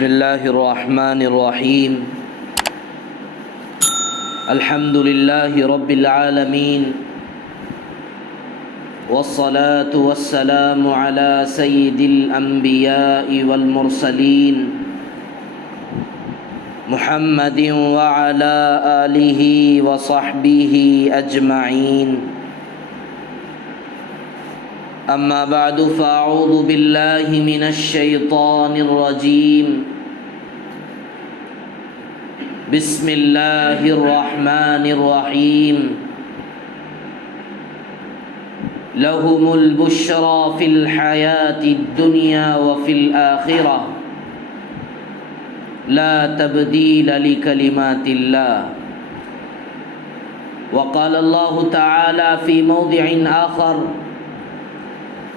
بسم اللہ الرحمن الرحیم الحمد للہ رب العالمین والصلاة والسلام على سید الانبیاء والمرسلین محمد وعلى آلہ وصحبہ اجمعین اما بعد فاعوذ باللہ من الشیطان الرجیم بسم اللہ الرحمن الرحیم لہم البشری فی الحیاة الدنیا وفی الآخرہ لا تبدیل لکلمات اللہ وقال اللہ تعالی فی موضع آخر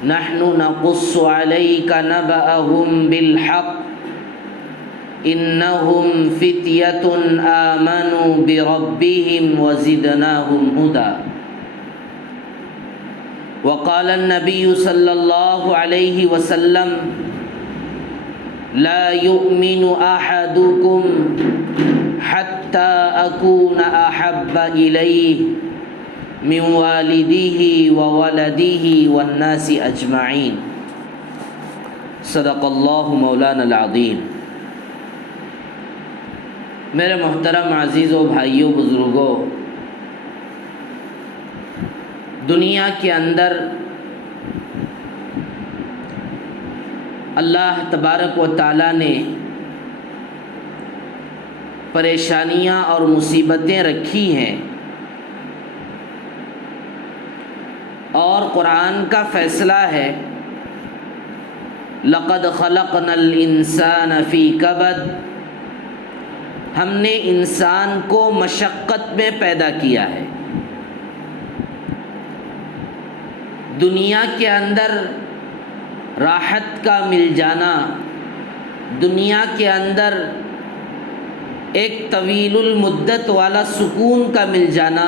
نحن نقص عليك نبأهم بالحق إنهم فتية آمنوا بربهم وزدناهم هدى وقال النبي صلى الله عليه وسلم لا يؤمن أحدكم حتى أكون أحب إليه من والده وولده والناس اجمعین صدق اللہ مولانا العظیم۔ میرے محترم عزیزوں، بھائیوں، بزرگوں، دنیا کے اندر اللہ تبارک و تعالیٰ نے پریشانیاں اور مصیبتیں رکھی ہیں، اور قرآن کا فیصلہ ہے لقد خلقنا الانسان فی کبد، ہم نے انسان کو مشقت میں پیدا کیا ہے۔ دنیا کے اندر راحت کا مل جانا، دنیا کے اندر ایک طویل المدت والا سکون کا مل جانا،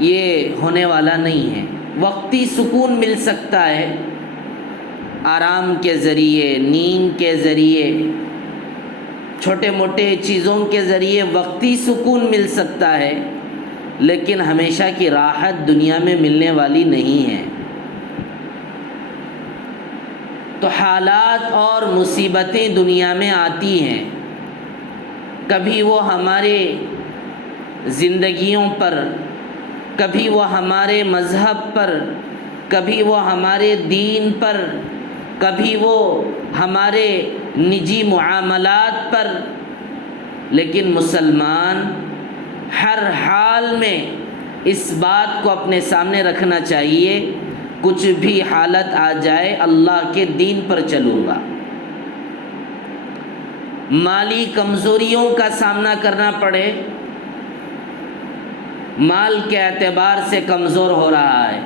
یہ ہونے والا نہیں ہے۔ وقتی سکون مل سکتا ہے، آرام کے ذریعے، نیند کے ذریعے، چھوٹے موٹے چیزوں کے ذریعے وقتی سکون مل سکتا ہے، لیکن ہمیشہ کی راحت دنیا میں ملنے والی نہیں ہے۔ تو حالات اور مصیبتیں دنیا میں آتی ہیں، کبھی وہ ہمارے زندگیوں پر، کبھی وہ ہمارے مذہب پر، کبھی وہ ہمارے دین پر، کبھی وہ ہمارے نجی معاملات پر، لیکن مسلمان ہر حال میں اس بات کو اپنے سامنے رکھنا چاہیے، کچھ بھی حالت آ جائے اللہ کے دین پر چلوں گا۔ مالی کمزوریوں کا سامنا کرنا پڑے، مال کے اعتبار سے کمزور ہو رہا ہے،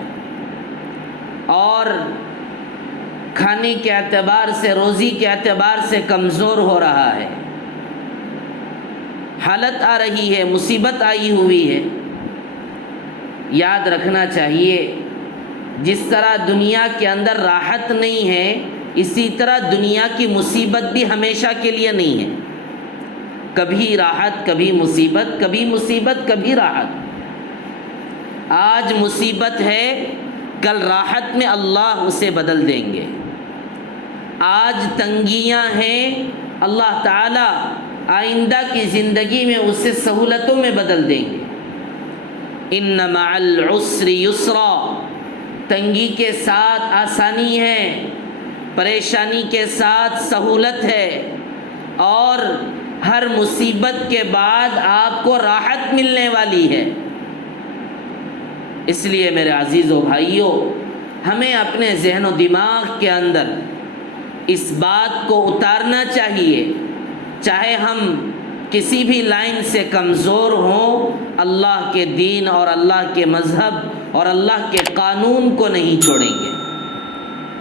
اور کھانے کے اعتبار سے، روزی کے اعتبار سے کمزور ہو رہا ہے، حالت آ رہی ہے، مصیبت آئی ہوئی ہے۔ یاد رکھنا چاہیے جس طرح دنیا کے اندر راحت نہیں ہے، اسی طرح دنیا کی مصیبت بھی ہمیشہ کے لیے نہیں ہے۔ کبھی راحت، کبھی مصیبت، کبھی مصیبت، کبھی راحت۔ آج مصیبت ہے، کل راحت میں اللہ اسے بدل دیں گے۔ آج تنگیاں ہیں، اللہ تعالیٰ آئندہ کی زندگی میں اسے سہولتوں میں بدل دیں گے۔ ان مع العسر یسرا، تنگی کے ساتھ آسانی ہے، پریشانی کے ساتھ سہولت ہے، اور ہر مصیبت کے بعد آپ کو راحت ملنے والی ہے۔ اس لیے میرے عزیزو بھائیوں، ہمیں اپنے ذہن و دماغ کے اندر اس بات کو اتارنا چاہیے، چاہے ہم کسی بھی لائن سے کمزور ہوں، اللہ کے دین اور اللہ کے مذہب اور اللہ کے قانون کو نہیں چھوڑیں گے۔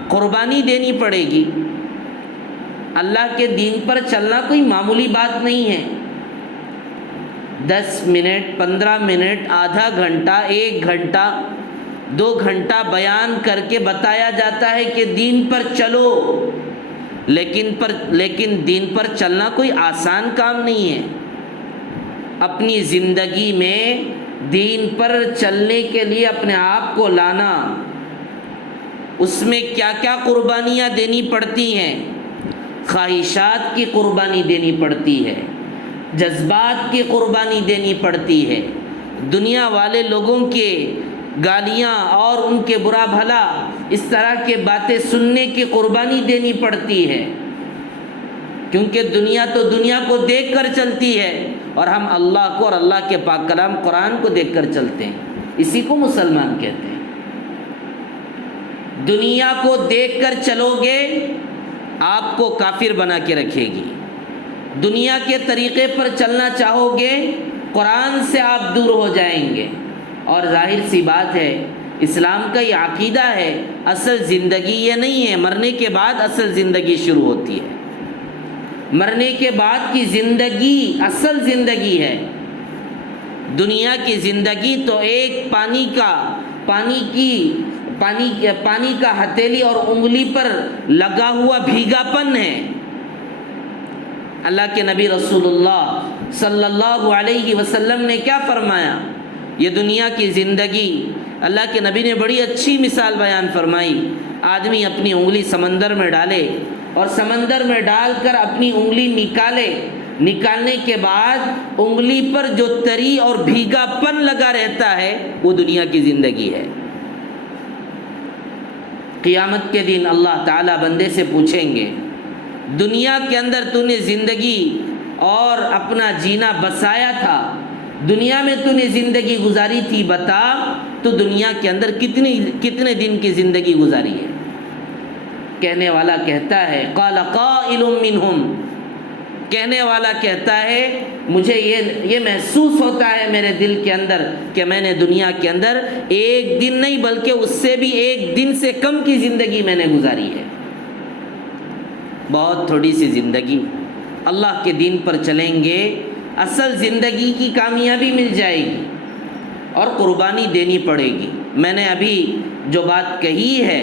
قربانی دینی پڑے گی۔ اللہ کے دین پر چلنا کوئی معمولی بات نہیں ہے۔ 10 منٹ، 15 منٹ، آدھا گھنٹہ، 1 گھنٹہ، 2 گھنٹہ بیان کر کے بتایا جاتا ہے کہ دین پر چلو، لیکن دین پر چلنا کوئی آسان کام نہیں ہے۔ اپنی زندگی میں دین پر چلنے کے لیے اپنے آپ کو لانا، اس میں کیا کیا قربانیاں دینی پڑتی ہیں۔ خواہشات کی قربانی دینی پڑتی ہے، جذبات کی قربانی دینی پڑتی ہے، دنیا والے لوگوں کے گالیاں اور ان کے برا بھلا اس طرح کے باتیں سننے کی قربانی دینی پڑتی ہے، کیونکہ دنیا تو دنیا کو دیکھ کر چلتی ہے اور ہم اللہ کو اور اللہ کے پاک کلام قرآن کو دیکھ کر چلتے ہیں۔ اسی کو مسلمان کہتے ہیں۔ دنیا کو دیکھ کر چلو گے آپ کو کافر بنا کے رکھے گی، دنیا کے طریقے پر چلنا چاہو گے قرآن سے آپ دور ہو جائیں گے۔ اور ظاہر سی بات ہے، اسلام کا یہ عقیدہ ہے، اصل زندگی یہ نہیں ہے، مرنے کے بعد اصل زندگی شروع ہوتی ہے۔ مرنے کے بعد کی زندگی اصل زندگی ہے۔ دنیا کی زندگی تو ایک پانی کا ہتھیلی اور انگلی پر لگا ہوا بھیگا پن ہے۔ اللہ کے نبی رسول اللہ صلی اللہ علیہ وسلم نے کیا فرمایا؟ یہ دنیا کی زندگی، اللہ کے نبی نے بڑی اچھی مثال بیان فرمائی۔ آدمی اپنی انگلی سمندر میں ڈالے اور سمندر میں ڈال کر اپنی انگلی نکالنے کے بعد انگلی پر جو تری اور بھیگا پن لگا رہتا ہے وہ دنیا کی زندگی ہے۔ قیامت کے دن اللہ تعالیٰ بندے سے پوچھیں گے، دنیا کے اندر تو نے زندگی اور اپنا جینا بسایا تھا، دنیا میں تو نے زندگی گزاری تھی، بتا تو دنیا کے اندر کتنے دن کی زندگی گزاری ہے؟ کہنے والا کہتا ہے قال قائل منہم، کہنے والا کہتا ہے مجھے یہ محسوس ہوتا ہے میرے دل کے اندر کہ میں نے دنیا کے اندر ایک دن نہیں بلکہ اس سے بھی ایک دن سے کم کی زندگی میں نے گزاری ہے۔ بہت تھوڑی سی زندگی، اللہ کے دین پر چلیں گے اصل زندگی کی کامیابی مل جائے گی اور قربانی دینی پڑے گی۔ میں نے ابھی جو بات کہی ہے،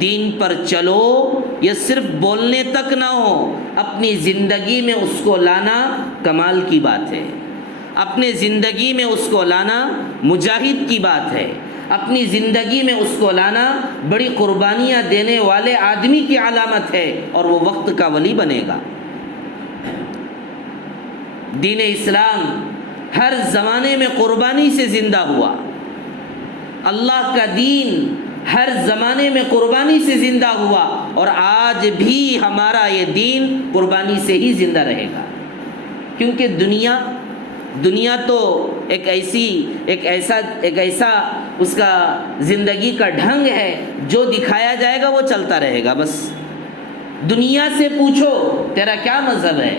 دین پر چلو، یہ صرف بولنے تک نہ ہو، اپنی زندگی میں اس کو لانا کمال کی بات ہے۔ اپنے زندگی میں اس کو لانا مجاہد کی بات ہے۔ اپنی زندگی میں اس کو لانا بڑی قربانیاں دینے والے آدمی کی علامت ہے، اور وہ وقت کا ولی بنے گا۔ دین اسلام ہر زمانے میں قربانی سے زندہ ہوا۔ اللہ کا دین ہر زمانے میں قربانی سے زندہ ہوا، اور آج بھی ہمارا یہ دین قربانی سے ہی زندہ رہے گا، کیونکہ دنیا تو ایک ایسا اس کا زندگی کا ڈھنگ ہے، جو دکھایا جائے گا وہ چلتا رہے گا۔ بس دنیا سے پوچھو تیرا کیا مذہب ہے،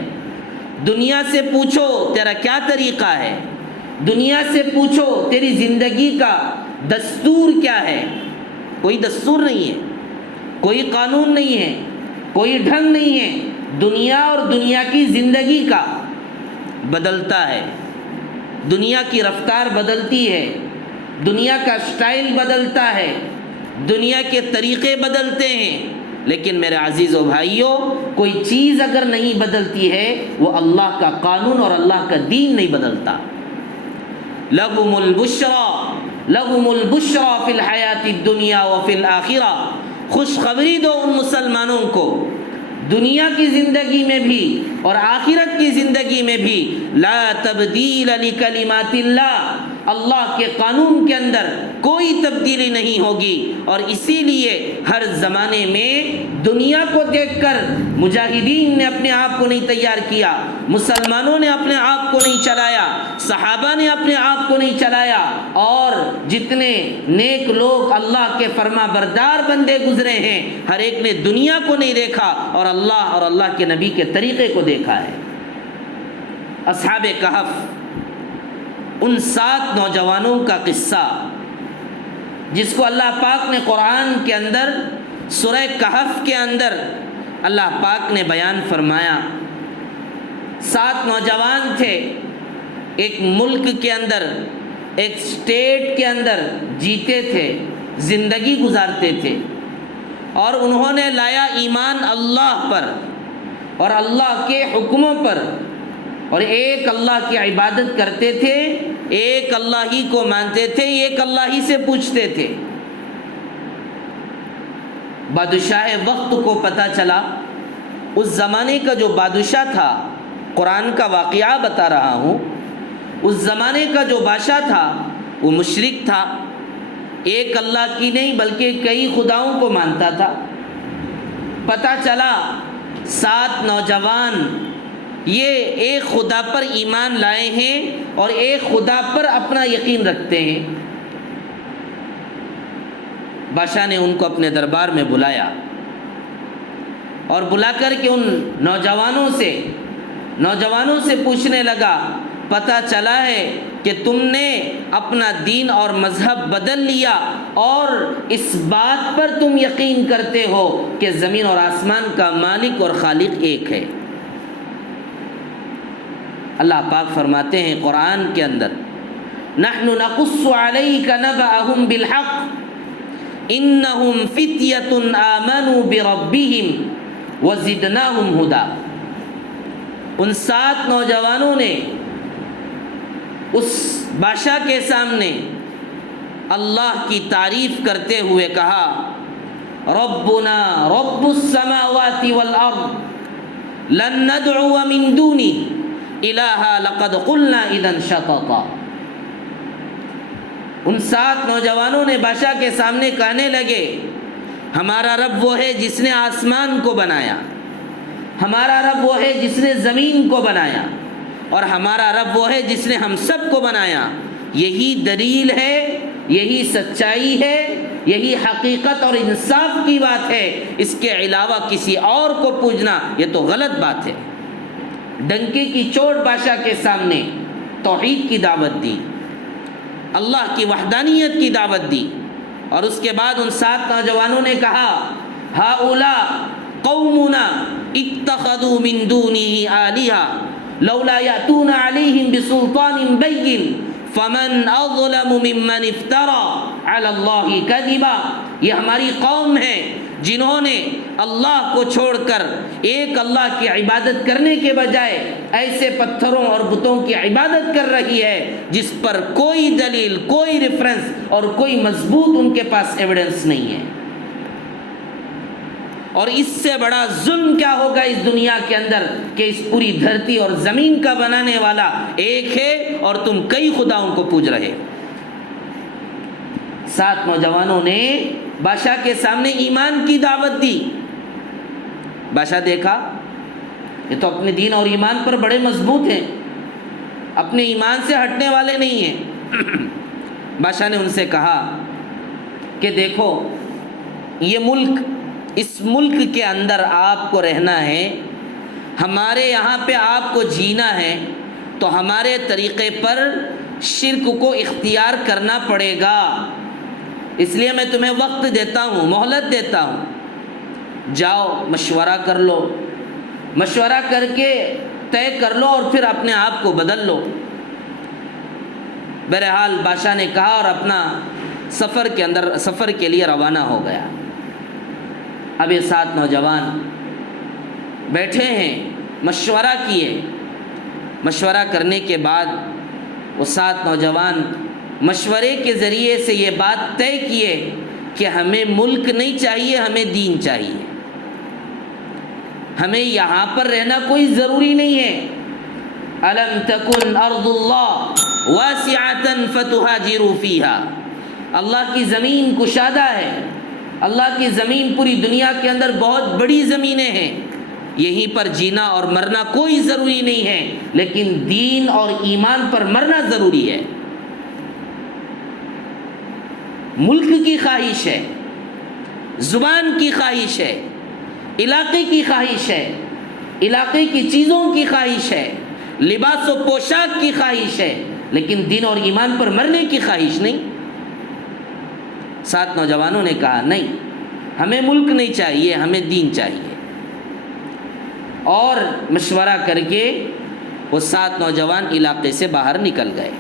دنیا سے پوچھو تیرا کیا طریقہ ہے، دنیا سے پوچھو تیری زندگی کا دستور کیا ہے۔ کوئی دستور نہیں ہے، کوئی قانون نہیں ہے، کوئی ڈھنگ نہیں ہے۔ دنیا اور دنیا کی زندگی کا بدلتا ہے، دنیا کی رفتار بدلتی ہے، دنیا کا سٹائل بدلتا ہے، دنیا کے طریقے بدلتے ہیں، لیکن میرے عزیز و بھائیوں، کوئی چیز اگر نہیں بدلتی ہے وہ اللہ کا قانون اور اللہ کا دین نہیں بدلتا۔ لَهُمُ الْبُشْرَى فِي الْحَيَاةِ الدُّنْيَا وَفِي الْآخِرَةِ، خوشخبری دو ان مسلمانوں کو دنیا کی زندگی میں بھی اور آخرت کی زندگی میں بھی۔ لا تبدیل لکلمات اللہ، اللہ کے قانون کے اندر کوئی تبدیلی نہیں ہوگی، اور اسی لیے ہر زمانے میں دنیا کو دیکھ کر مجاہدین نے اپنے آپ کو نہیں تیار کیا، مسلمانوں نے اپنے آپ کو نہیں چلایا، صحابہ نے اپنے آپ کو نہیں چلایا، اور جتنے نیک لوگ اللہ کے فرما بردار بندے گزرے ہیں، ہر ایک نے دنیا کو نہیں دیکھا اور اللہ کے نبی کے طریقے کو دیکھا ہے۔ اصحاب کہف، ان 7 نوجوانوں کا قصہ جس کو اللہ پاک نے قرآن کے اندر سورہ کہف کے اندر اللہ پاک نے بیان فرمایا۔ 7 نوجوان تھے، ایک ملک کے اندر، ایک اسٹیٹ کے اندر جیتے تھے، زندگی گزارتے تھے۔ اور انہوں نے لایا ایمان اللہ پر اور اللہ کے حکموں پر، اور ایک اللہ کی عبادت کرتے تھے، ایک اللہ ہی کو مانتے تھے، ایک اللہ ہی سے پوچھتے تھے۔ بادشاہ وقت کو پتہ چلا، اس زمانے کا جو بادشاہ تھا، قرآن کا واقعہ بتا رہا ہوں، اس زمانے کا جو بادشاہ تھا وہ مشرک تھا، ایک اللہ کی نہیں بلکہ کئی خداؤں کو مانتا تھا۔ پتہ چلا 7 نوجوان یہ ایک خدا پر ایمان لائے ہیں اور ایک خدا پر اپنا یقین رکھتے ہیں۔ بادشاہ نے ان کو اپنے دربار میں بلایا اور بلا کر کے ان نوجوانوں سے پوچھنے لگا، پتہ چلا ہے کہ تم نے اپنا دین اور مذہب بدل لیا اور اس بات پر تم یقین کرتے ہو کہ زمین اور آسمان کا مالک اور خالق ایک ہے۔ اللہ پاک فرماتے ہیں قرآن کے اندر، نحن نقص علیک نبأہم بالحق انہم فتیۃ آمنوا بربہم وزدناہم ہدی۔ ان 7 نوجوانوں نے اس بادشاہ کے سامنے اللہ کی تعریف کرتے ہوئے کہا، ربنا رب السماوات والارض لن ندعو من دونہ الہا لقد قلنا اذا شططا۔ ان 7 نوجوانوں نے بادشاہ کے سامنے کہنے لگے، ہمارا رب وہ ہے جس نے آسمان کو بنایا، ہمارا رب وہ ہے جس نے زمین کو بنایا، اور ہمارا رب وہ ہے جس نے ہم سب کو بنایا۔ یہی دلیل ہے، یہی سچائی ہے، یہی حقیقت اور انصاف کی بات ہے، اس کے علاوہ کسی اور کو پوجنا یہ تو غلط بات ہے۔ ڈنکے کی چوٹ بادشاہ کے سامنے توحید کی دعوت دی، اللہ کی وحدانیت کی دعوت دی، اور اس کے بعد ان 7 نوجوانوں نے کہا، ہؤلاء قومنا اتخذوا من دونه آلهة لولا يأتون عليهم بسلطان بين فمن أظلم ممن افترى على الله كذبا۔ یہ ہماری قوم ہے جنہوں نے اللہ کو چھوڑ کر ایک اللہ کی عبادت کرنے کے بجائے ایسے پتھروں اور بتوں کی عبادت کر رہی ہے جس پر کوئی دلیل، کوئی ریفرنس اور کوئی مضبوط ان کے پاس ایویڈنس نہیں ہے۔ اور اس سے بڑا ظلم کیا ہوگا اس دنیا کے اندر کہ اس پوری دھرتی اور زمین کا بنانے والا ایک ہے اور تم کئی خداؤں کو پوج رہے۔ 7 نوجوانوں نے بادشاہ کے سامنے ایمان کی دعوت دی۔ بادشاہ دیکھا یہ تو اپنے دین اور ایمان پر بڑے مضبوط ہیں، اپنے ایمان سے ہٹنے والے نہیں ہیں۔ بادشاہ نے ان سے کہا کہ دیکھو یہ ملک، اس ملک کے اندر آپ کو رہنا ہے، ہمارے یہاں پہ آپ کو جینا ہے، تو ہمارے طریقے پر شرک کو اختیار کرنا پڑے گا، اس لیے میں تمہیں وقت دیتا ہوں، مہلت دیتا ہوں، جاؤ مشورہ کر لو، مشورہ کر کے طے کر لو اور پھر اپنے آپ کو بدل لو۔ بہرحال بادشاہ نے کہا اور اپنا سفر کے لیے روانہ ہو گیا۔ اب یہ 7 نوجوان بیٹھے ہیں، مشورہ کیے، مشورہ کرنے کے بعد وہ 7 نوجوان مشورے کے ذریعے سے یہ بات طے کیے کہ ہمیں ملک نہیں چاہیے، ہمیں دین چاہیے، ہمیں یہاں پر رہنا کوئی ضروری نہیں ہے۔ أَلَمْ تَكُنْ أَرْضُ اللَّهِ وَاسِعَةً فَتُهَاجِرُوا فِيهَا۔ اللہ کی زمین کشادہ ہے، اللہ کی زمین پوری دنیا کے اندر بہت بڑی زمینیں ہیں، یہیں پر جینا اور مرنا کوئی ضروری نہیں ہے، لیکن دین اور ایمان پر مرنا ضروری ہے۔ ملک کی خواہش ہے، زبان کی خواہش ہے، علاقے کی خواہش ہے، علاقے کی چیزوں کی خواہش ہے، لباس و پوشاک کی خواہش ہے، لیکن دین اور ایمان پر مرنے کی خواہش نہیں۔ 7 نوجوانوں نے کہا نہیں، ہمیں ملک نہیں چاہیے، ہمیں دین چاہیے، اور مشورہ کر کے وہ 7 نوجوان علاقے سے باہر نکل گئے۔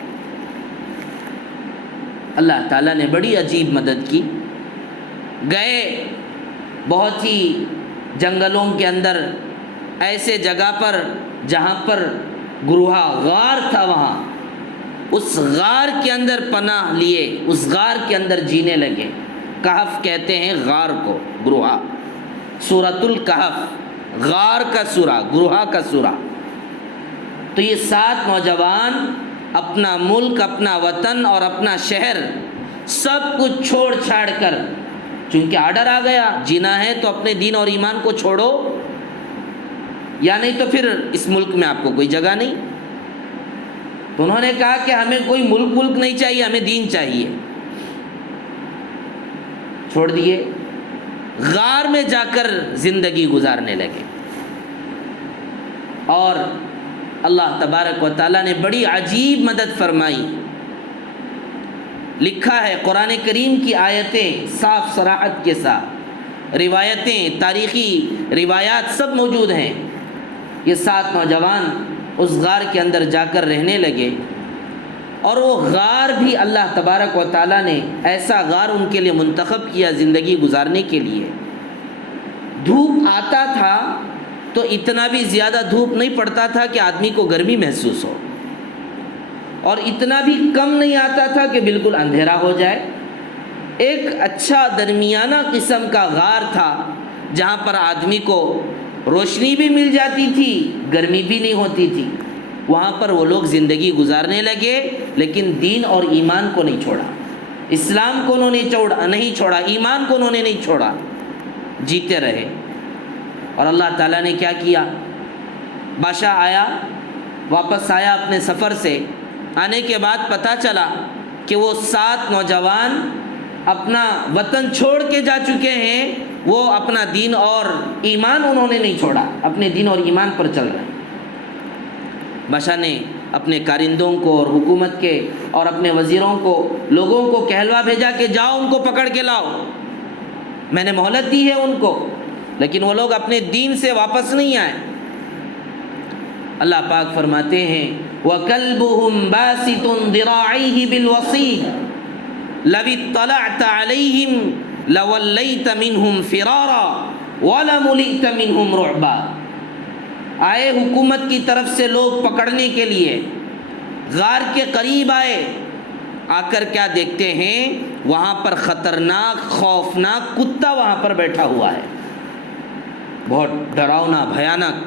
اللہ تعالیٰ نے بڑی عجیب مدد کی، گئے بہت ہی جنگلوں کے اندر ایسے جگہ پر جہاں پر گروہا غار تھا، وہاں اس غار کے اندر پناہ لیے، اس غار کے اندر جینے لگے۔ کہف کہتے ہیں غار کو، گروہا۔ سورۃ الکہف، غار کا سورہ، گروہا کا سورہ۔ تو یہ 7 نوجوان اپنا ملک، اپنا وطن اور اپنا شہر سب کچھ چھوڑ چھاڑ کر، چونکہ آرڈر آ گیا جینا ہے تو اپنے دین اور ایمان کو چھوڑو، یا نہیں تو پھر اس ملک میں آپ کو کوئی جگہ نہیں۔ تو انہوں نے کہا کہ ہمیں کوئی ملک نہیں چاہیے، ہمیں دین چاہیے۔ چھوڑ دیے، غار میں جا کر زندگی گزارنے لگے۔ اور اللہ تبارک و تعالیٰ نے بڑی عجیب مدد فرمائی۔ لکھا ہے قرآن کریم کی آیتیں صاف صراحت کے ساتھ، روایتیں، تاریخی روایات سب موجود ہیں۔ یہ 7 نوجوان اس غار کے اندر جا کر رہنے لگے، اور وہ غار بھی اللہ تبارک و تعالیٰ نے ایسا غار ان کے لیے منتخب کیا زندگی گزارنے کے لیے۔ دھوپ آتا تھا تو اتنا بھی زیادہ دھوپ نہیں پڑتا تھا کہ آدمی کو گرمی محسوس ہو، اور اتنا بھی کم نہیں آتا تھا کہ بالکل اندھیرا ہو جائے۔ ایک اچھا درمیانہ قسم کا غار تھا جہاں پر آدمی کو روشنی بھی مل جاتی تھی، گرمی بھی نہیں ہوتی تھی۔ وہاں پر وہ لوگ زندگی گزارنے لگے، لیکن دین اور ایمان کو نہیں چھوڑا، اسلام کو انہوں نے نہیں چھوڑا، ایمان کو انہوں نے نہیں چھوڑا، جیتے رہے۔ اور اللہ تعالیٰ نے کیا کیا؟ بادشاہ آیا، واپس آیا اپنے سفر سے، آنے کے بعد پتہ چلا کہ وہ 7 نوجوان اپنا وطن چھوڑ کے جا چکے ہیں، وہ اپنا دین اور ایمان انہوں نے نہیں چھوڑا، اپنے دین اور ایمان پر چل رہے ہیں۔ بادشاہ نے اپنے کارندوں کو اور حکومت کے اور اپنے وزیروں کو، لوگوں کو کہلوا بھیجا کہ جاؤ ان کو پکڑ کے لاؤ، میں نے مہلت دی ہے ان کو، لیکن وہ لوگ اپنے دین سے واپس نہیں آئے۔ اللہ پاک فرماتے ہیں وَكَلْبُهُمْ بَاسِطٌ ذِرَاعَيْهِ بِالْوَصِيدِ لَوِ اطَّلَعْتَ عَلَيْهِمْ لَوَلَّيْتَ مِنْهُمْ فِرَارًا وَلَمُلِئْتَ مِنْهُمْ رُعْبًا۔ آئے حکومت کی طرف سے لوگ پکڑنے کے لیے، غار کے قریب آئے، آ کر کیا دیکھتے ہیں؟ وہاں پر خطرناک، خوفناک کتا وہاں پر بیٹھا ہوا ہے، بہت ڈراؤنا، بھیانک۔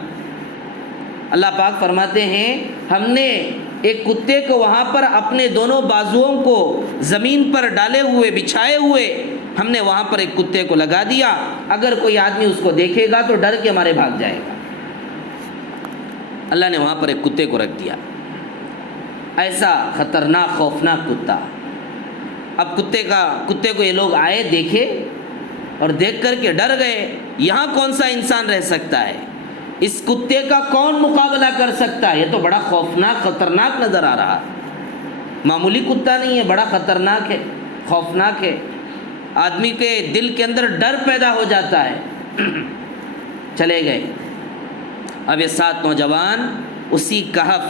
اللہ پاک فرماتے ہیں ہم نے ایک کتے کو وہاں پر اپنے دونوں بازوؤں کو زمین پر ڈالے ہوئے، بچھائے ہوئے، ہم نے وہاں پر ایک کتے کو لگا دیا، اگر کوئی آدمی اس کو دیکھے گا تو ڈر کے مارے بھاگ جائے گا۔ اللہ نے وہاں پر ایک کتے کو رکھ دیا، ایسا خطرناک، خوفناک کتا۔ اب کتے کو یہ لوگ آئے، دیکھے، اور دیکھ کر کے ڈر گئے، یہاں کون سا انسان رہ سکتا ہے، اس کتے کا کون مقابلہ کر سکتا ہے؟ یہ تو بڑا خوفناک، خطرناک نظر آ رہا ہے، معمولی کتا نہیں ہے، بڑا خطرناک ہے، خوفناک ہے، آدمی کے دل کے اندر ڈر پیدا ہو جاتا ہے۔ چلے گئے۔ اب یہ 7 نوجوان اسی کہف،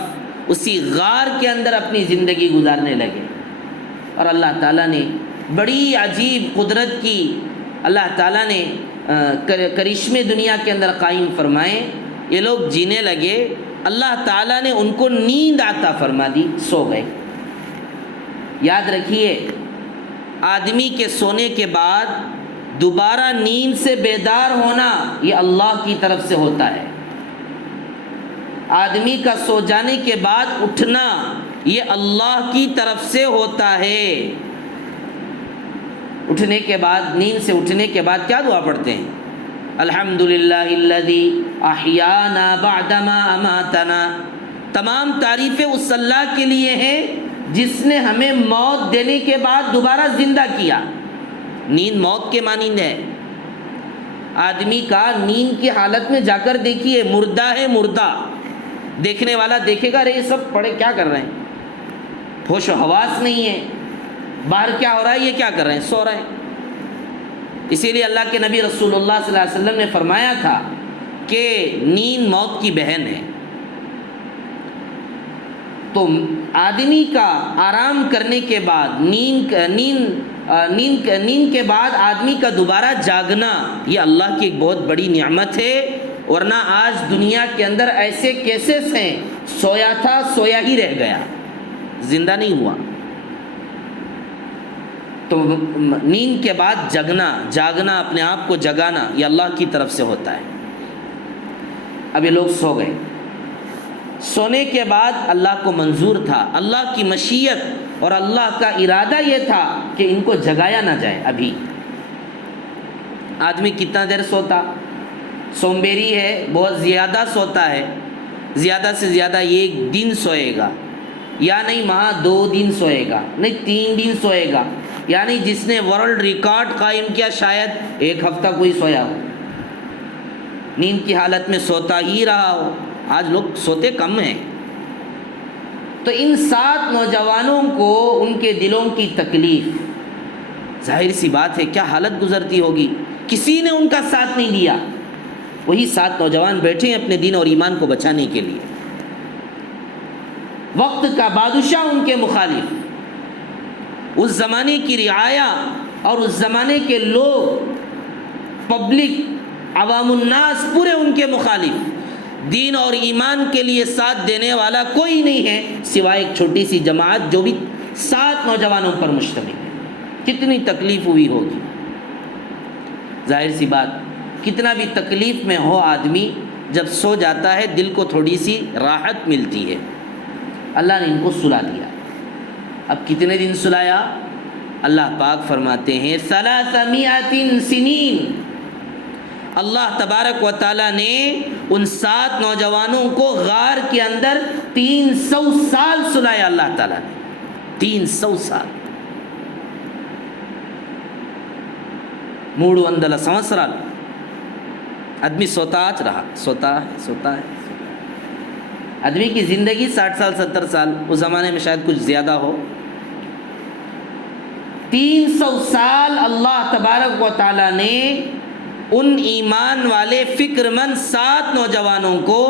اسی غار کے اندر اپنی زندگی گزارنے لگے، اور اللہ تعالیٰ نے بڑی عجیب قدرت کی، اللہ تعالیٰ نے کرشمے دنیا کے اندر قائم فرمائے۔ یہ لوگ جینے لگے، اللہ تعالیٰ نے ان کو نیند عطا فرما دی، سو گئے۔ یاد رکھیے، آدمی کے سونے کے بعد دوبارہ نیند سے بیدار ہونا یہ اللہ کی طرف سے ہوتا ہے۔ آدمی کا سو جانے کے بعد اٹھنا یہ اللہ کی طرف سے ہوتا ہے۔ اٹھنے کے بعد، نیند سے اٹھنے کے بعد کیا دعا پڑھتے ہیں؟ الحمدللہ الذی احیانا بعدما اماتنا۔ تمام تعریفیں اس اللہ کے لیے ہیں جس نے ہمیں موت دینے کے بعد دوبارہ زندہ کیا۔ نیند موت کے مانند ہے۔ آدمی کا نیند کی حالت میں جا کر دیکھیے، مردہ ہے، مردہ۔ دیکھنے والا دیکھے گا، ارے یہ سب پڑے کیا کر رہے ہیں، ہوش و حواس نہیں ہے، باہر کیا ہو رہا ہے، یہ کیا کر رہے ہیں، سو رہے ہیں۔ اسی لیے اللہ کے نبی رسول اللہ صلی اللہ علیہ وسلم نے فرمایا تھا کہ نیند موت کی بہن ہے۔ تو آدمی کا آرام کرنے کے بعد، نیند نیند کے بعد آدمی کا دوبارہ جاگنا یہ اللہ کی ایک بہت بڑی نعمت ہے، ورنہ آج دنیا کے اندر ایسے کیسز ہیں سویا تھا سویا ہی رہ گیا، زندہ نہیں ہوا۔ تو نیند کے بعد جاگنا اپنے آپ کو جگانا یہ اللہ کی طرف سے ہوتا ہے۔ اب یہ لوگ سو گئے، سونے کے بعد اللہ کو منظور تھا، اللہ کی مشیت اور اللہ کا ارادہ یہ تھا کہ ان کو جگایا نہ جائے۔ ابھی آدمی کتنا دیر سوتا؟ سومبیری ہے، بہت زیادہ سوتا ہے، زیادہ سے زیادہ 1 دن سوئے گا، یا نہیں ماں 2 دن سوئے گا، نہیں 3 دن سوئے گا، یعنی جس نے ورلڈ ریکارڈ قائم کیا شاید 1 ہفتہ کوئی سویا ہو، نیند کی حالت میں سوتا ہی رہا ہو۔ آج لوگ سوتے کم ہیں۔ تو ان 7 نوجوانوں کو ان کے دلوں کی تکلیف، ظاہر سی بات ہے کیا حالت گزرتی ہوگی، کسی نے ان کا ساتھ نہیں دیا۔ وہی 7 نوجوان بیٹھے ہیں اپنے دین اور ایمان کو بچانے کے لیے، وقت کا بادشاہ ان کے مخالف، اس زمانے کی رعایا اور اس زمانے کے لوگ، پبلک، عوام الناس پورے ان کے مخالف، دین اور ایمان کے لیے ساتھ دینے والا کوئی نہیں ہے سوائے ایک چھوٹی سی جماعت جو بھی 7 نوجوانوں پر مشتمل ہے۔ کتنی تکلیف ہوئی ہوگی، ظاہر سی بات کتنا بھی تکلیف میں ہو آدمی جب سو جاتا ہے دل کو تھوڑی سی راحت ملتی ہے۔ اللہ نے ان کو سلا دیا۔ اب کتنے دن سلایا؟ اللہ پاک فرماتے ہیں 300 سنین، اللہ تبارک و تعالیٰ نے ان 7 نوجوانوں کو غار کے اندر 300 سال سلایا۔ اللہ تعالیٰ نے 300 سال، 300 సంవత్సరాలు آدمی سوتاچ رہا، سوتا ہے۔ آدمی کی زندگی 60 سال 70 سال، اس زمانے میں شاید کچھ زیادہ ہو۔ 300 سال اللہ تبارک و تعالیٰ نے ان ایمان والے فکر مند 7 نوجوانوں کو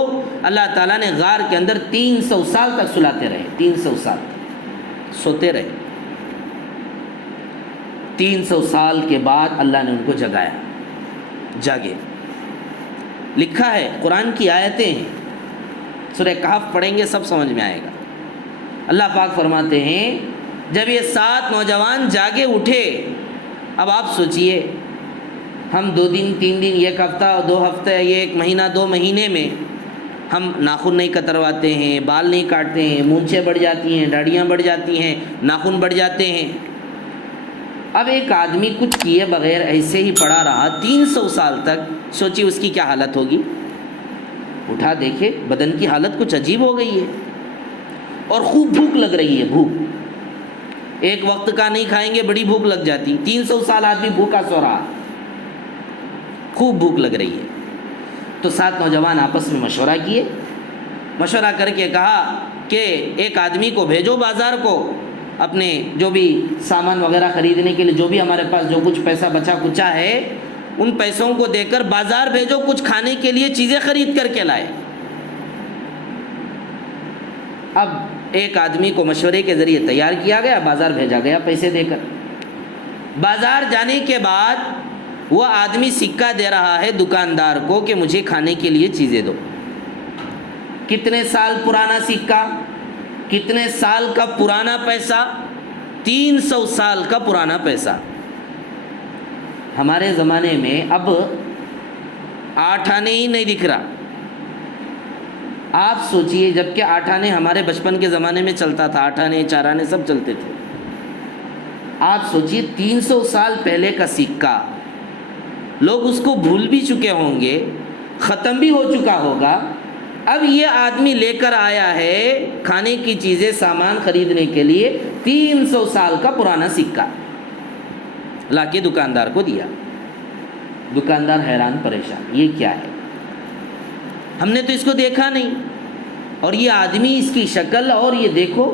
اللہ تعالیٰ نے غار کے اندر 300 سال تک سلاتے رہے، 300 سال سوتے رہے۔ 300 سال کے بعد اللہ نے ان کو جگایا، جاگے۔ لکھا ہے قرآن کی آیتیں ہیں، سورہ کہف پڑھیں گے سب سمجھ میں آئے گا۔ اللہ پاک فرماتے ہیں جب یہ 7 نوجوان جاگے اٹھے، اب آپ سوچئے ہم 2 دن 3 دن 1 ہفتہ 2 ہفتے 1 مہینہ 2 مہینے میں ہم ناخن نہیں کترواتے ہیں، بال نہیں کاٹتے ہیں، مونچھیں بڑھ جاتی ہیں، داڑھیاں بڑھ جاتی ہیں، ناخن بڑھ جاتے ہیں۔ اب ایک آدمی کچھ کیے بغیر ایسے ہی پڑا رہا 300 سال تک، سوچیے اس کی کیا حالت ہوگی۔ اٹھا دیکھے بدن کی حالت کچھ عجیب ہو گئی ہے اور خوب بھوک لگ رہی ہے، بھوک ایک وقت کا نہیں کھائیں گے بڑی بھوک لگ جاتی۔ 300 سال آدمی بھوکا سو رہا، خوب بھوک لگ رہی ہے۔ تو 7 نوجوان آپس میں مشورہ کیے، مشورہ کر کے کہا کہ ایک آدمی کو بھیجو بازار کو، اپنے جو بھی سامان وغیرہ خریدنے کے لیے جو بھی ہمارے پاس جو کچھ پیسہ بچا کچا ہے ان پیسوں کو دے کر بازار بھیجو، کچھ کھانے کے لیے چیزیں خرید کر کے لائے۔ اب ایک آدمی کو مشورے کے ذریعے تیار کیا گیا، بازار بھیجا گیا پیسے دے کر۔ بازار جانے کے بعد وہ آدمی سکہ دے رہا ہے دکاندار کو کہ مجھے کھانے کے لیے چیزیں دو۔ کتنے سال پرانا سکہ، کتنے سال کا پرانا پیسہ؟ 300 سال کا پرانا پیسہ۔ ہمارے زمانے میں اب 8 آنے ہی نہیں دکھ رہا۔ آپ سوچئے جب کہ 8 آنے ہمارے بچپن کے زمانے میں چلتا تھا، 8 آنے 4 آنے سب چلتے تھے۔ آپ سوچئے 300 سال پہلے کا سکہ، لوگ اس کو بھول بھی چکے ہوں گے، ختم بھی ہو چکا ہوگا۔ اب یہ آدمی لے کر آیا ہے کھانے کی چیزیں سامان خریدنے کے لیے 300 سال کا پرانا سکہ، لا کے دکاندار کو دیا۔ دکاندار حیران پریشان، یہ کیا ہے؟ ہم نے تو اس کو دیکھا نہیں، اور یہ آدمی اس کی شکل اور یہ دیکھو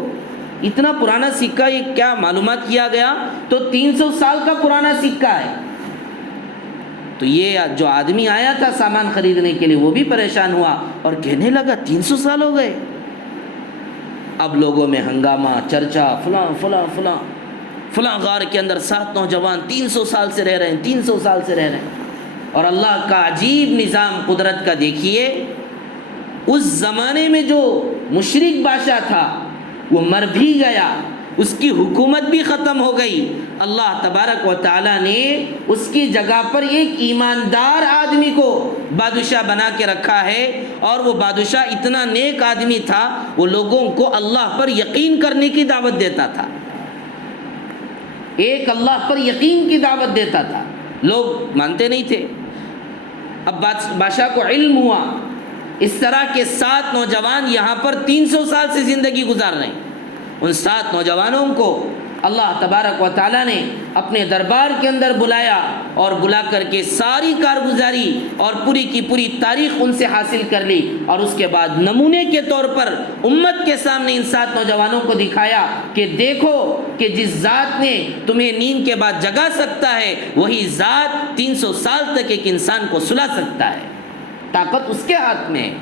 اتنا پرانا سکہ، یہ کیا معلومات کیا گیا تو 300 سال کا پرانا سکہ ہے۔ تو یہ جو آدمی آیا تھا سامان خریدنے کے لیے وہ بھی پریشان ہوا اور کہنے لگا 300 سال ہو گئے۔ اب لوگوں میں ہنگامہ، چرچا، فلاں فلاں فلاں فلاں غار کے اندر 7 نوجوان 300 سال سے رہ رہے ہیں، 300 سال سے رہ رہے ہیں۔ اور اللہ کا عجیب نظام قدرت کا دیکھیے، اس زمانے میں جو مشرک بادشاہ تھا وہ مر بھی گیا، اس کی حکومت بھی ختم ہو گئی، اللہ تبارک و تعالیٰ نے اس کی جگہ پر ایک ایماندار آدمی کو بادشاہ بنا کے رکھا ہے، اور وہ بادشاہ اتنا نیک آدمی تھا، وہ لوگوں کو اللہ پر یقین کرنے کی دعوت دیتا تھا، ایک اللہ پر یقین کی دعوت دیتا تھا، لوگ مانتے نہیں تھے۔ اب بادشاہ کو علم ہوا اس طرح کے 7 نوجوان یہاں پر 300 سال سے زندگی گزار رہے ہیں، ان 7 نوجوانوں کو اللہ تبارک و تعالیٰ نے اپنے دربار کے اندر بلایا، اور بلا کر کے ساری کارگزاری اور پوری کی پوری تاریخ ان سے حاصل کر لی، اور اس کے بعد نمونے کے طور پر امت کے سامنے ان 7 نوجوانوں کو دکھایا کہ دیکھو کہ جس ذات نے تمہیں نیند کے بعد جگا سکتا ہے، وہی ذات 300 سال تک ایک انسان کو سلا سکتا ہے، طاقت اس کے ہاتھ میں ہے،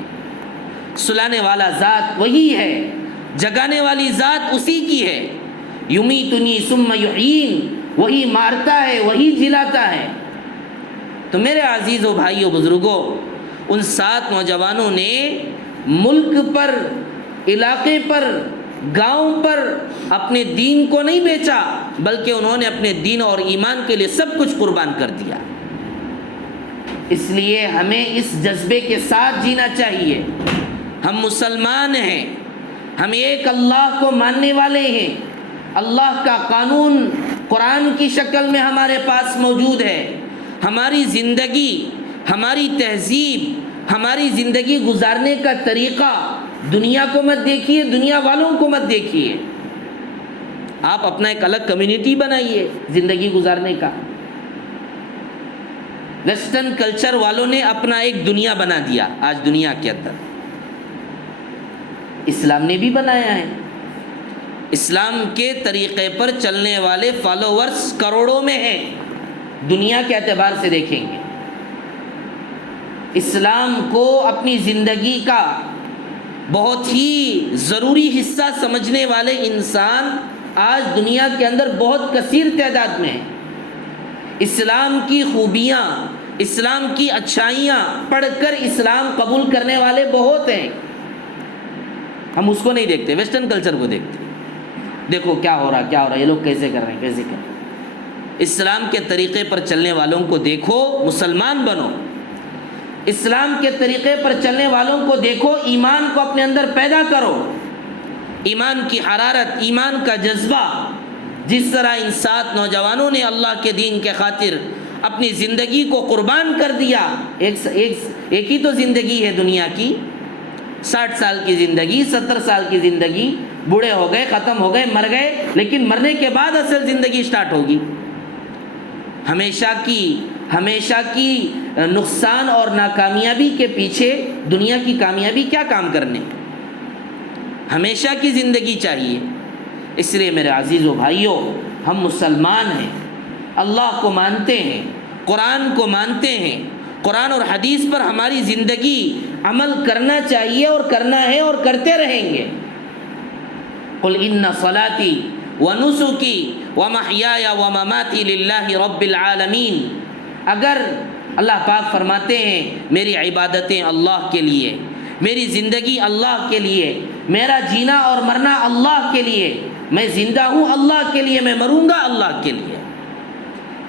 سلانے والا ذات وہی ہے، جگانے والی ذات اسی کی ہے، یمیتنی ثم یحیین، وہی مارتا ہے وہی جلاتا ہے۔ تو میرے عزیزو بھائیو بزرگوں، ان 7 نوجوانوں نے ملک پر، علاقے پر، گاؤں پر اپنے دین کو نہیں بیچا، بلکہ انہوں نے اپنے دین اور ایمان کے لیے سب کچھ قربان کر دیا۔ اس لیے ہمیں اس جذبے کے ساتھ جینا چاہیے، ہم مسلمان ہیں، ہم ایک اللہ کو ماننے والے ہیں، اللہ کا قانون قرآن کی شکل میں ہمارے پاس موجود ہے، ہماری زندگی، ہماری تہذیب، ہماری زندگی گزارنے کا طریقہ دنیا کو مت دیکھیے، دنیا والوں کو مت دیکھیے، آپ اپنا ایک الگ کمیونٹی بنائیے زندگی گزارنے کا۔ ویسٹرن کلچر والوں نے اپنا ایک دنیا بنا دیا آج دنیا کے اندر، اسلام نے بھی بنایا ہے، اسلام کے طریقے پر چلنے والے فالوورز کروڑوں میں ہیں، دنیا کے اعتبار سے دیکھیں گے۔ اسلام کو اپنی زندگی کا بہت ہی ضروری حصہ سمجھنے والے انسان آج دنیا کے اندر بہت کثیر تعداد میں ہیں۔ اسلام کی خوبیاں، اسلام کی اچھائیاں پڑھ کر اسلام قبول کرنے والے بہت ہیں، ہم اس کو نہیں دیکھتے، ویسٹرن کلچر کو دیکھتے، دیکھو کیا ہو رہا، یہ لوگ کیسے کر رہے ہیں، کیسے کر رہے ہیں۔ اسلام کے طریقے پر چلنے والوں کو دیکھو، مسلمان بنو، اسلام کے طریقے پر چلنے والوں کو دیکھو، ایمان کو اپنے اندر پیدا کرو، ایمان کی حرارت، ایمان کا جذبہ، جس طرح ان 7 نوجوانوں نے اللہ کے دین کے خاطر اپنی زندگی کو قربان کر دیا۔ ایک ہی تو زندگی ہے دنیا کی، 60 سال کی زندگی، 70 سال کی زندگی، بوڑھے ہو گئے، ختم ہو گئے، مر گئے، لیکن مرنے کے بعد اصل زندگی سٹارٹ ہوگی۔ ہمیشہ کی نقصان اور ناکامیابی کے پیچھے دنیا کی کامیابی کیا کام کرنے، ہمیشہ کی زندگی چاہیے۔ اس لیے میرے عزیزو بھائیو، ہم مسلمان ہیں، اللہ کو مانتے ہیں، قرآن کو مانتے ہیں، قرآن اور حدیث پر ہماری زندگی عمل کرنا چاہیے، اور کرنا ہے اور کرتے رہیں گے۔ قل ان صلاتی ونسکی ومحیای ومماتی للہ رب العالمین، اگر اللہ پاک فرماتے ہیں میری عبادتیں اللہ کے لیے، میری زندگی اللہ کے لیے، میرا جینا اور مرنا اللہ کے لیے، میں زندہ ہوں اللہ کے لیے، میں مروں گا اللہ کے لیے۔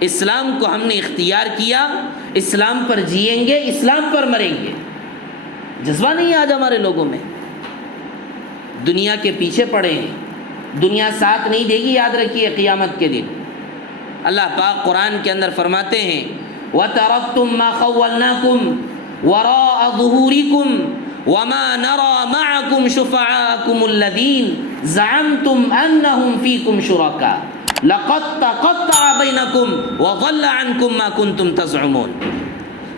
اسلام کو ہم نے اختیار کیا، اسلام پر جئیں گے، اسلام پر مریں گے۔ جذبہ نہیں آج ہمارے لوگوں میں، دنیا کے پیچھے پڑے ہیں، دنیا ساتھ نہیں دے گی، یاد رکھیے قیامت کے دن۔ اللہ پاک قرآن کے اندر فرماتے ہیں وَتَرَكْتُم مَّا خَوَّلْنَاكُمْ وَرَاءَ ظُهُورِكُمْ وَمَا نَرَى مَعَكُمْ شُفَعَاءَكُمُ الَّذِينَ زَعَمْتُمْ أَنَّهُمْ فِيكُمْ شُرَكَاءُ لَقَدْ تَقَطَّعَ بَيْنَكُمْ وَضَلَّ عَنكُم مَّا كُنتُمْ تَزْعُمُونَ۔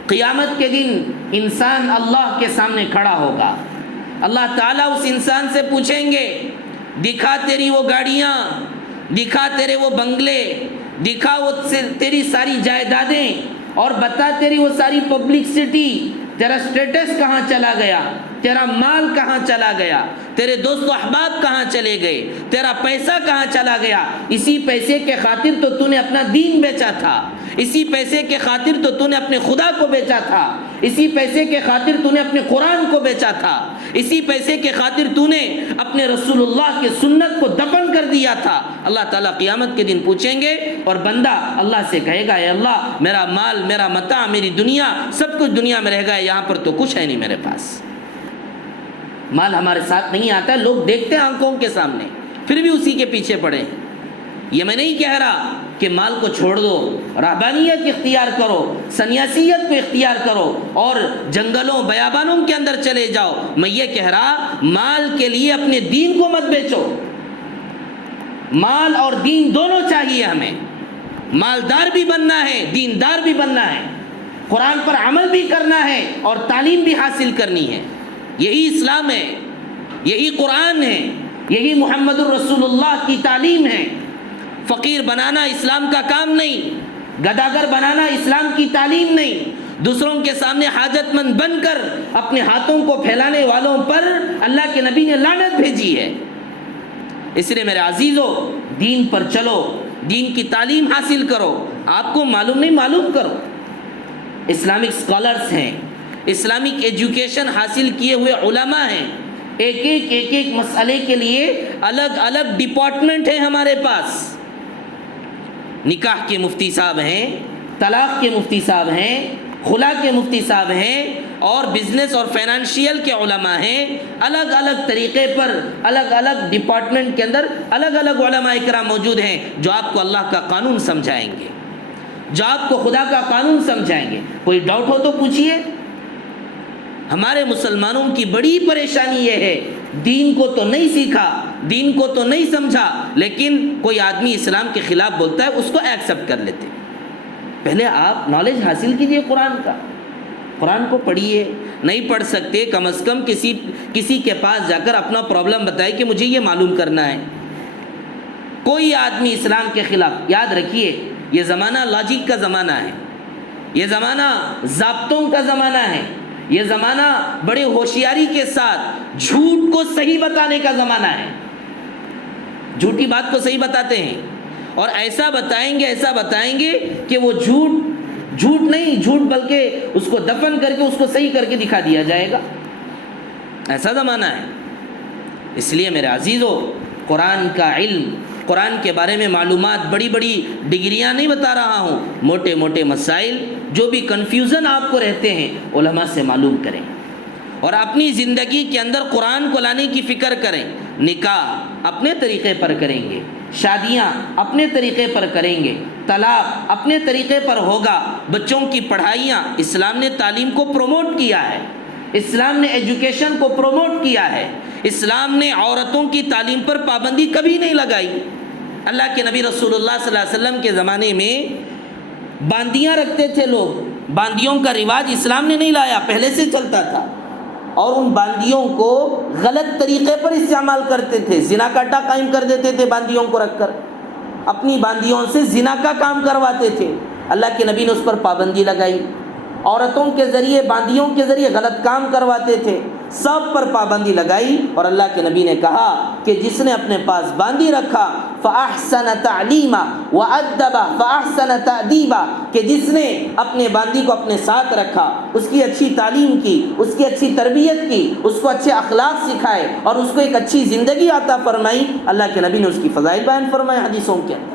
قیامت کے دن انسان اللہ کے سامنے کھڑا ہوگا، اللہ تعالیٰ اس انسان سے پوچھیں گے دکھا تیری وہ گاڑیاں، دکھا تیرے وہ بنگلے، دکھا وہ تیری ساری جائیدادیں، اور بتا تیری وہ ساری پبلکسٹی، تیرا سٹیٹس کہاں چلا گیا، تیرا مال کہاں چلا گیا، تیرے دوست و احباب کہاں چلے گئے، تیرا پیسہ کہاں چلا گیا؟ اسی پیسے کے خاطر تو نے اپنا دین بیچا تھا، اسی پیسے کے خاطر تو نے اپنے خدا کو بیچا تھا، اسی پیسے کے خاطر نے اپنے قرآن کو بیچا تھا، اسی پیسے کے خاطر نے اپنے رسول اللہ کی سنت کو دفن کر دیا تھا۔ اللہ تعالیٰ قیامت کے دن پوچھیں گے اور بندہ اللہ سے کہے گا اے اللہ میرا مال، میرا متاع، میری دنیا، سب کچھ دنیا میں رہ گا، یہاں پر تو کچھ ہے نہیں میرے پاس۔ مال ہمارے ساتھ نہیں آتا ہے، لوگ دیکھتے ہیں آنکھوں کے سامنے، پھر بھی اسی کے پیچھے پڑے ہیں۔ یہ میں نہیں کہہ رہا کہ مال کو چھوڑ دو، رہبانیت اختیار کرو، سنیاسیت کو اختیار کرو اور جنگلوں بیابانوں کے اندر چلے جاؤ۔ میں یہ کہہ رہا مال کے لیے اپنے دین کو مت بیچو۔ مال اور دین دونوں چاہیے ہمیں، مالدار بھی بننا ہے، دیندار بھی بننا ہے، قرآن پر عمل بھی کرنا ہے اور تعلیم بھی حاصل کرنی ہے۔ یہی اسلام ہے، یہی قرآن ہے، یہی محمد الرسول اللہ کی تعلیم ہے۔ فقیر بنانا اسلام کا کام نہیں، گداگر بنانا اسلام کی تعلیم نہیں، دوسروں کے سامنے حاجت مند بن کر اپنے ہاتھوں کو پھیلانے والوں پر اللہ کے نبی نے لعنت بھیجی ہے۔ اس لیے میرے عزیزو، دین پر چلو، دین کی تعلیم حاصل کرو، آپ کو معلوم نہیں معلوم کرو۔ اسلامک اسکالرس ہیں، اسلامک ایجوکیشن حاصل کیے ہوئے علماء ہیں، ایک مسئلے کے لیے الگ الگ ڈپارٹمنٹ ہیں ہمارے پاس۔ نکاح کے مفتی صاحب ہیں، طلاق کے مفتی صاحب ہیں، خلا کے مفتی صاحب ہیں، اور بزنس اور فائنانشیل کے علماء ہیں۔ الگ الگ طریقے پر الگ الگ ڈپارٹمنٹ کے اندر الگ الگ علماء اکرام موجود ہیں جو آپ کو اللہ کا قانون سمجھائیں گے، جو آپ کو خدا کا قانون سمجھائیں گے۔ کوئی ڈاؤٹ ہو تو پوچھیے۔ ہمارے مسلمانوں کی بڑی پریشانی یہ ہے، دین کو تو نہیں سیکھا، دین کو تو نہیں سمجھا، لیکن کوئی آدمی اسلام کے خلاف بولتا ہے اس کو ایکسیپٹ کر لیتے۔ پہلے آپ نالج حاصل کیجئے قرآن کا، قرآن کو پڑھیے۔ نہیں پڑھ سکتے کم از کم کسی کے پاس جا کر اپنا پرابلم بتائے کہ مجھے یہ معلوم کرنا ہے۔ کوئی آدمی اسلام کے خلاف، یاد رکھیے یہ زمانہ لاجک کا زمانہ ہے، یہ زمانہ ضابطوں کا زمانہ ہے، یہ زمانہ بڑے ہوشیاری کے ساتھ جھوٹ کو صحیح بتانے کا زمانہ ہے۔ جھوٹی بات کو صحیح بتاتے ہیں اور ایسا بتائیں گے کہ وہ جھوٹ نہیں، جھوٹ بلکہ اس کو دفن کر کے اس کو صحیح کر کے دکھا دیا جائے گا۔ ایسا زمانہ ہے۔ اس لیے میرے عزیزو، قرآن کا علم، قرآن کے بارے میں معلومات، بڑی بڑی ڈگریاں نہیں بتا رہا ہوں، موٹے موٹے مسائل جو بھی کنفیوژن آپ کو رہتے ہیں علماء سے معلوم کریں اور اپنی زندگی کے اندر قرآن کو لانے کی فکر کریں۔ نکاح اپنے طریقے پر کریں گے، شادیاں اپنے طریقے پر کریں گے، طلاق اپنے طریقے پر ہوگا، بچوں کی پڑھائیاں، اسلام نے تعلیم کو پروموٹ کیا ہے، اسلام نے ایجوکیشن کو پروموٹ کیا ہے، اسلام نے عورتوں کی تعلیم پر پابندی کبھی نہیں لگائی۔ اللہ کے نبی رسول اللہ صلی اللہ علیہ وسلم کے زمانے میں باندیاں رکھتے تھے لوگ، باندیوں کا رواج اسلام نے نہیں لایا، پہلے سے چلتا تھا، اور ان باندیوں کو غلط طریقے پر استعمال کرتے تھے، زنا کا اڈا قائم کر دیتے تھے، باندیوں کو رکھ کر اپنی باندیوں سے زنا کا کام کرواتے تھے۔ اللہ کے نبی نے اس پر پابندی لگائی، عورتوں کے ذریعے، باندیوں کے ذریعے غلط کام کرواتے تھے، سب پر پابندی لگائی، اور اللہ کے نبی نے کہا کہ جس نے اپنے پاس باندی رکھا فَأَحْسَنَ تَعْلِيمًا وَأَدَّبَ فَأَحْسَنَ تَأْدِيبًا، کہ جس نے اپنے باندی کو اپنے ساتھ رکھا، اس کی اچھی تعلیم کی، اس کی اچھی تربیت کی، اس کو اچھے اخلاق سکھائے اور اس کو ایک اچھی زندگی عطا فرمائی، اللہ کے نبی نے اس کی فضائل بیان فرمائے حدیثوں کے اندر۔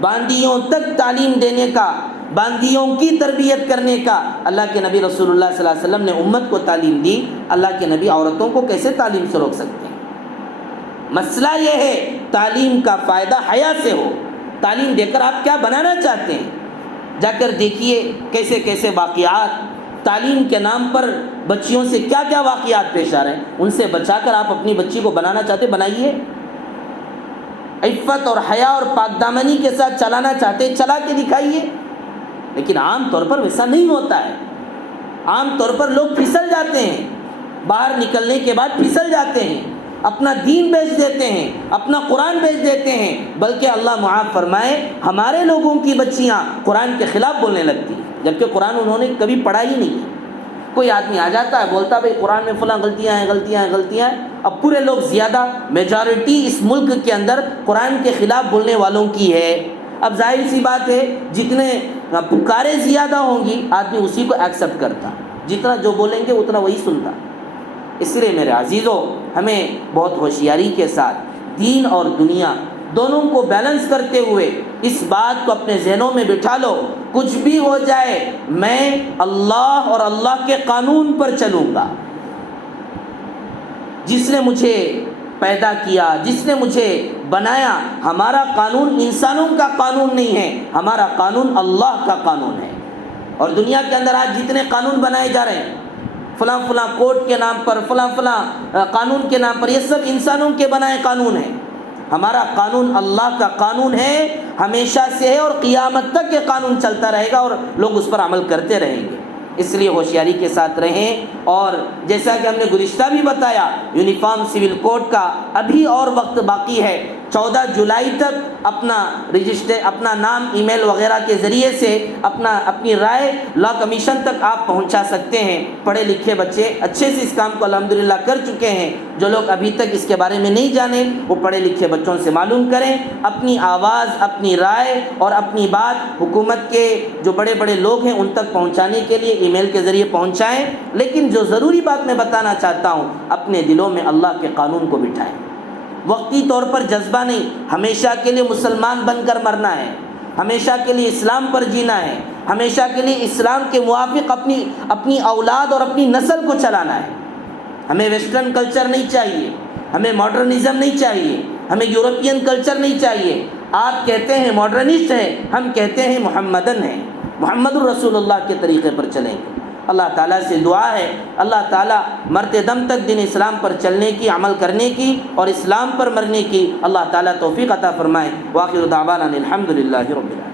باندیوں تک تعلیم دینے کا، باندیوں کی تربیت کرنے کا اللہ کے نبی رسول اللہ صلی اللہ علیہ وسلم نے امت کو تعلیم دی۔ اللہ کے نبی عورتوں کو کیسے تعلیم سے روک سکتے ہیں؟ مسئلہ یہ ہے تعلیم کا فائدہ حیا سے ہو۔ تعلیم دے کر آپ کیا بنانا چاہتے ہیں؟ جا کر دیکھیے کیسے کیسے واقعات تعلیم کے نام پر بچیوں سے کیا کیا واقعات پیش آ رہے ہیں، ان سے بچا کر آپ اپنی بچی کو بنانا چاہتے بنائیے۔ عفت اور حیا اور پاک دامنی کے ساتھ چلانا چاہتے چلا کے دکھائیے۔ لیکن عام طور پر ویسا نہیں ہوتا ہے۔ عام طور پر لوگ پھسل جاتے ہیں، باہر نکلنے کے بعد پھسل جاتے ہیں، اپنا دین بیچ دیتے ہیں، اپنا قرآن بیچ دیتے ہیں، بلکہ اللہ معاف فرمائے ہمارے لوگوں کی بچیاں قرآن کے خلاف بولنے لگتی ہیں، جبکہ قرآن انہوں نے کبھی پڑھا ہی نہیں۔ کوئی آدمی آ جاتا ہے بولتا بھائی قرآن میں فلاں غلطیاں ہیں. اب پورے لوگ زیادہ میجارٹی اس ملک کے اندر قرآن کے خلاف بولنے والوں کی ہے. اب ظاہر سی بات ہے جتنے پکارے زیادہ ہوں گی آدمی اسی کو ایکسیپٹ کرتا، جتنا جو بولیں گے اتنا وہی سنتا. اس لیے میرے عزیزو ہمیں بہت ہوشیاری کے ساتھ دین اور دنیا دونوں کو بیلنس کرتے ہوئے اس بات کو اپنے ذہنوں میں بٹھا لو، کچھ بھی ہو جائے میں اللہ اور اللہ کے قانون پر چلوں گا. جس نے مجھے پیدا کیا، جس نے مجھے بنایا، ہمارا قانون انسانوں کا قانون نہیں ہے، ہمارا قانون اللہ کا قانون ہے. اور دنیا کے اندر آج جتنے قانون بنائے جا رہے ہیں فلاں فلاں کوڈ کے نام پر، فلاں فلاں قانون کے نام پر، یہ سب انسانوں کے بنائے قانون ہیں. ہمارا قانون اللہ کا قانون ہے، ہمیشہ سے ہے اور قیامت تک یہ قانون چلتا رہے گا اور لوگ اس پر عمل کرتے رہیں گے. اس لیے ہوشیاری کے ساتھ رہیں. اور جیسا کہ ہم نے گزشتہ بھی بتایا یونیفارم سول کوڈ کا ابھی اور وقت باقی ہے. 14 جولائی تک اپنا نام ای میل وغیرہ کے ذریعے سے اپنی رائے لا کمیشن تک آپ پہنچا سکتے ہیں. پڑھے لکھے بچے اچھے سے اس کام کو الحمدللہ کر چکے ہیں. جو لوگ ابھی تک اس کے بارے میں نہیں جانے وہ پڑھے لکھے بچوں سے معلوم کریں. اپنی آواز، اپنی رائے اور اپنی بات حکومت کے جو بڑے بڑے لوگ ہیں ان تک پہنچانے کے لیے ای میل کے ذریعے پہنچائیں. لیکن جو ضروری بات میں بتانا چاہتا ہوں، اپنے دلوں میں اللہ کے قانون کو بٹھائیں. وقتی طور پر جذبہ نہیں، ہمیشہ کے لیے مسلمان بن کر مرنا ہے، ہمیشہ کے لیے اسلام پر جینا ہے، ہمیشہ کے لیے اسلام کے موافق اپنی اولاد اور اپنی نسل کو چلانا ہے. ہمیں ویسٹرن کلچر نہیں چاہیے، ہمیں ماڈرنزم نہیں چاہیے، ہمیں یورپین کلچر نہیں چاہیے. آپ کہتے ہیں ماڈرنسٹ ہیں، ہم کہتے ہیں محمدن ہیں، محمد الرسول اللہ کے طریقے پر چلیں گے. اللہ تعالیٰ سے دعا ہے اللہ تعالیٰ مرتے دم تک دین اسلام پر چلنے کی، عمل کرنے کی اور اسلام پر مرنے کی اللہ تعالیٰ توفیق عطا فرمائے. وآخر دعوانا الحمد للہ رب العالمین.